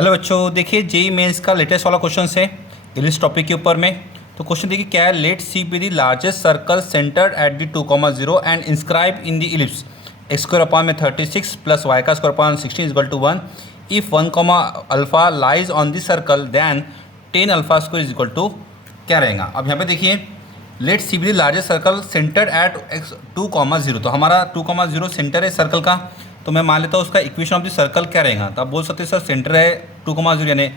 Hello बच्चों, देखिए JEE Mains का लेटेस्ट वाला क्वेश्चन है इलिप्स टॉपिक के ऊपर में। तो क्वेश्चन देखिए क्या है, let C be the largest circle centred at the 2,0 and inscribe in the ellipse x square upon में 36 प्लस वाई का square upon 16 is equal to 1। If 1 alpha lies on the circle then 10 alpha square is equal to क्या रहेगा। अब यहाँ पे देखिए late C be the largest circle centred at x 2,0। तो हमारा 2,0 सेंटर है सर्कल का, तो मैं मान लेता हूँ उसका इक्वेशन ऑफ द सर्कल क्या रहेगा। तो आप बोल सकते हैं सर सेंटर है 2,0 यानी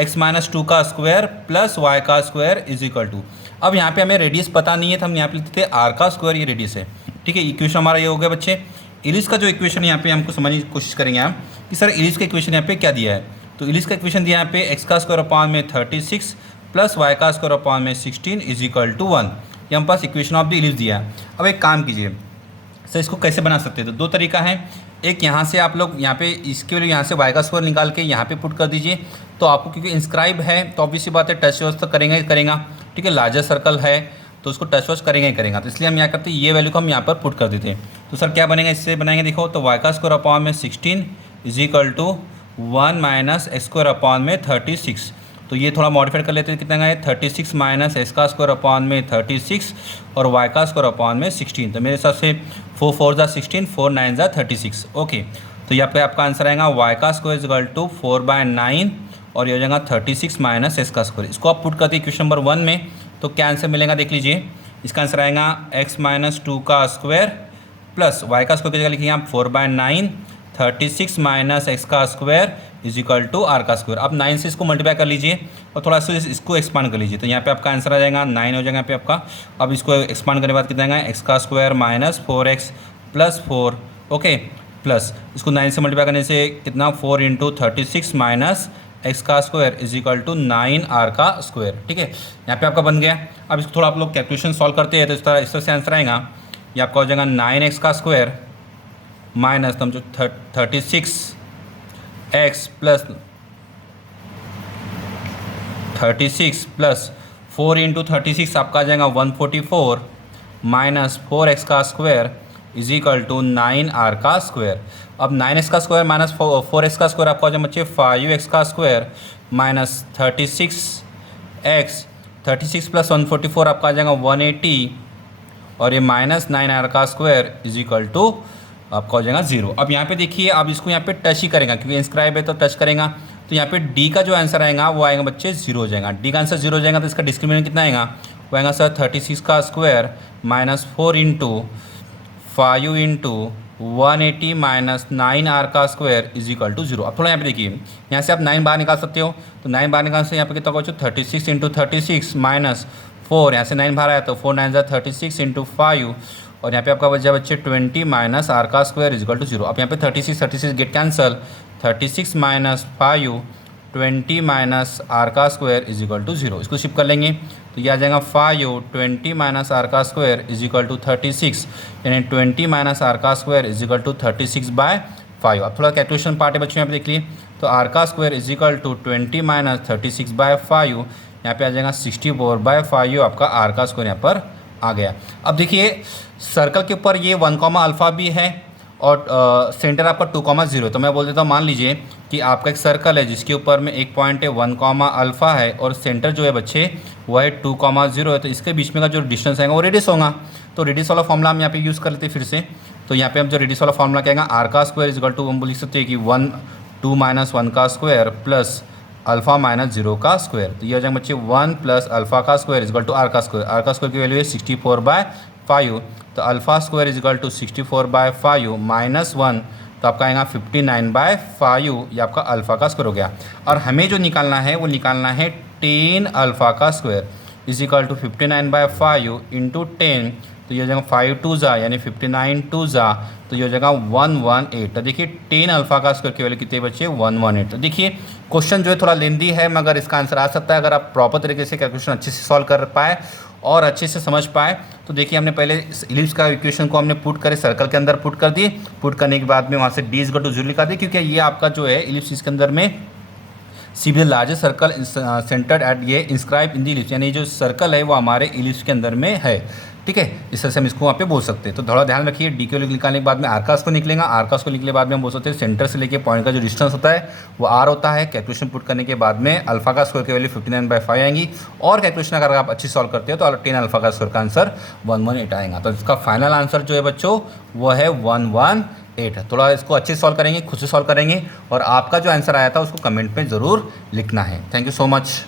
x माइनस 2 का स्क्वायर प्लस वाई का स्क्वायर इज इक्वल टू। अब यहाँ पे हमें रेडियस पता नहीं है तो हम यहाँ पे लिखते थे r का स्क्वायर, ये रेडियस है। ठीक है, इक्वेशन हमारा ये हो गया बच्चे। इलिप्स का जो इक्वेशन यहाँ पे हमको समझने की कोशिश करेंगे हम कि सर इलिप्स का इक्वेशन यहाँ पे क्या दिया है। तो इलिप्स का इक्वेशन दिया यहाँ पे x का स्क्वायर अपॉन में 36 प्लस वाई का स्क्वायर अपॉन में 16 इज इक्वल टू 1। ये हम पास इक्वेशन ऑफ द इलिप्स दिया है। अब एक काम कीजिए सर, इसको कैसे बना सकते हैं। तो दो तरीका है, एक यहाँ से आप लोग यहाँ पे इसके लिए यहाँ से वाई का स्क्वायर निकाल के यहाँ पे पुट कर दीजिए। तो आपको क्योंकि इंस्क्राइब है तो ऑब्वियसली बात है टच वॉच तो करेंगे ही करेगा। ठीक है, लार्जर सर्कल है तो उसको टच वॉच करेंगे ही करेगा। तो इसलिए हम यहाँ करते हैं ये वैल्यू को हम यहाँ पर पुट कर देते हैं। तो सर क्या बनेगा, इससे बनाएंगे देखो। तो वाई का स्क्वायर अपॉन में 16 is equal to 1 minus x square upon में 36। तो ये थोड़ा मॉडिफाइड कर लेते हैं, कितना है 36 माइनस एस का स्क्वायर अपॉन में 36 और वाई का स्क्वायर अपॉन में 16। तो मेरे हिसाब से 4 4 ज़ा 16, 4 9 ज़ा 36। ओके, तो यहाँ पे आपका आंसर आएगा वाई का स्क्वायर इज इक्वल टू 4/9 और ये हो जाएगा 36 माइनस एस का स्क्वायर। इसको आप पुट करते हैं क्वेश्चन नंबर 1 में, तो क्या आंसर मिलेगा देख लीजिए। इसका आंसर आएगा x माइनस 2 का स्क्वायर प्लस वाई का स्क्वायर की जगह लिखिए आप 4/9, 36 माइनस एक्स का square is equal to r का स्क्वायर। अब 9 से इसको मल्टीप्लाई कर लीजिए और थोड़ा सा इसको एक्सपांड कर लीजिए। तो यहाँ पे आपका आंसर आ जाएगा 9 हो जाएगा यहाँ पे आपका। अब इसको एक्सपांड करने के बाद कितना आएगा, एक्स का square minus 4x plus 4। Okay, plus इसको 9 से मल्टीप्लाई करने से कितना 4 इंटू 36 माइनस एक्स का square is equal to 9 r का स्क्वायर। ठीक है, यहाँ पे आपका बन गया। अब इसको थोड़ा आप लोग कैलकुलेशन सॉल्व करते हैं तो इस तरह से आंसर आएगा। ये आपका हो जाएगा 9x का स्क्वायर माइनस तो हम जो 36x प्लस 36 प्लस 4 इंटू 36 आपका आ जाएगा 144 माइनस 4x का square is equal to 9r का स्क्वायर। अब 9x का स्क्वायर माइनस 4x का स्क्वायर आपका हो जाएगा बच्चे 5x का स्क्वायर माइनस 36 प्लस 144 आपका आ जाएगा 180 और ये माइनस 9r का स्क्वायर इज इक्वल टू आपका हो जाएगा 0। अब यहाँ पे देखिए, अब इसको यहाँ पे टच ही करेगा क्योंकि इंस्क्राइब है तो टच करेगा। तो यहाँ पे डी का जो आंसर आएगा वो आएगा बच्चे 0 हो जाएगा। डी का आंसर 0 हो जाएगा तो इसका डिस्क्रिमिनेंट कितना आएगा, वो आएगा सर 36 का square minus 4 into 5 into 180 minus 9r का स्क्वायर इज इक्वल टू 0। अब थोड़ा यहाँ पे देखिए, यहाँ से आप 9 बाहर निकाल सकते हो। तो 9 बाहर निकाल से यहाँ पे कितना बच्चों 36 इंटू 36 माइनस 4, यहाँ से 9 बाहर आया तो 4 9 ज़ा 36 इंटू 5 और यहाँ पे आपका बचा बच्चे 20 माइनस आर का स्क्वायर इज इक्वल टू 0। अब यहाँ पे 36 get cancel, 36 minus 5 20 minus r का स्क्वायर इज इक्वल टू 0। इसको शिफ्ट कर लेंगे तो ये आ जाएगा 5 20 माइनस आर का स्क्वायर इज इक्वल टू 36 यानी 20 माइनस आर का स्क्वायर इज इक्वल टू 36/5। अब थोड़ा कैलकुलेशन पार्ट है बच्चों, यहाँ पे देख लिए। तो आर का square is equal to 20 minus 36/5, यहाँ पे आ जाएगा 64/5 आपका आर का स्क्वायर यहाँ पर आ गया। अब देखिए सर्कल के ऊपर ये 1, अल्फ़ा भी है और सेंटर आपका 2, 0। तो मैं बोल देता हूँ, मान लीजिए कि आपका एक सर्कल है जिसके ऊपर में एक पॉइंट है 1, अल्फ़ा है और सेंटर जो है बच्चे वो है 2, 0 है। तो इसके बीच में का जो डिस्टेंस आएगा वो रेडियस होगा। तो रेडियस वाला फॉर्मूला हम यहाँ पे यूज़ कर लेते हैं फिर से। तो यहाँ पे हम जो रेडियस वाला फॉर्मूला कहेंगे आर का स्क्वायर इज इक्वल टू हम लिख सकते हैं कि 2 माइनस 1 का स्क्वायर प्लस अल्फ़ा माइनस 0 का स्क्वायर। तो ये हो जाएगा बच्चे 1 प्लस अल्फ़ा का square is equal to r का स्क्वायर। आर का स्क्वायर की वैल्यू है 64/5। तो alpha square is equal to 64/5 minus 1 तो आपका आएगा 59/5। ये आपका अल्फ़ा का स्क्वायर हो गया। और हमें जो निकालना है वो निकालना है 10 अल्फ़ा का square is equal to 59/5 into 10। तो ये हो जाएगा 5 2 ज़ा यानी 59 2 ज़ा तो ये हो जाएगा 118। तो देखिए 10 अल्फ़ा का स्क्वायर की वैल्यू कितने बचे 118। तो देखिए क्वेश्चन जो है थोड़ा लेंदी है मगर इसका आंसर आ सकता है अगर आप प्रॉपर तरीके से कैलकुलेशन अच्छे से सॉल्व कर पाए और अच्छे से समझ पाए। तो देखिए हमने पहले इलिप्स का इक्वेशन को हमने पुट करे सर्कल के अंदर पुट कर दिए। पुट करने के बाद में वहाँ से डी इज इक्वल टू 0 लिखा दिए क्योंकि ये आपका जो है इलिप्स इसके अंदर में C be largest circle centred at ये इंस्क्राइब इन द इलिप्स, यानी जो सर्कल है वो हमारे इलिप्स के अंदर में है। ठीक ठीक है, इस तरह से हम इसको वहाँ पे बोल सकते हैं। तो थोड़ा ध्यान रखिए, डी की वैल्यू निकालने के बाद में आर का स्क्वायर निकलेगा, आर का स्क्वायर निकलने के बाद में हम बोल सकते हैं सेंटर से लेके पॉइंट का जो डिस्टेंस होता है वो आर होता है। कैलकुलेशन पुट करने के बाद में अल्फा का स्क्वायर की वैल्यू 59/5 आएंगी, और कैलकुलेशन अगर आप अच्छी सॉल्व करते हो तो 10 अल्फा का स्क्वायर का आंसर 118 आएगा। तो इसका फाइनल आंसर जो है बच्चों वो है 118। थोड़ा इसको अच्छे सॉल्व करेंगे, खुद से सॉल्व करेंगे, और आपका जो आंसर आया था उसको कमेंट में ज़रूर लिखना है। Thank you so much.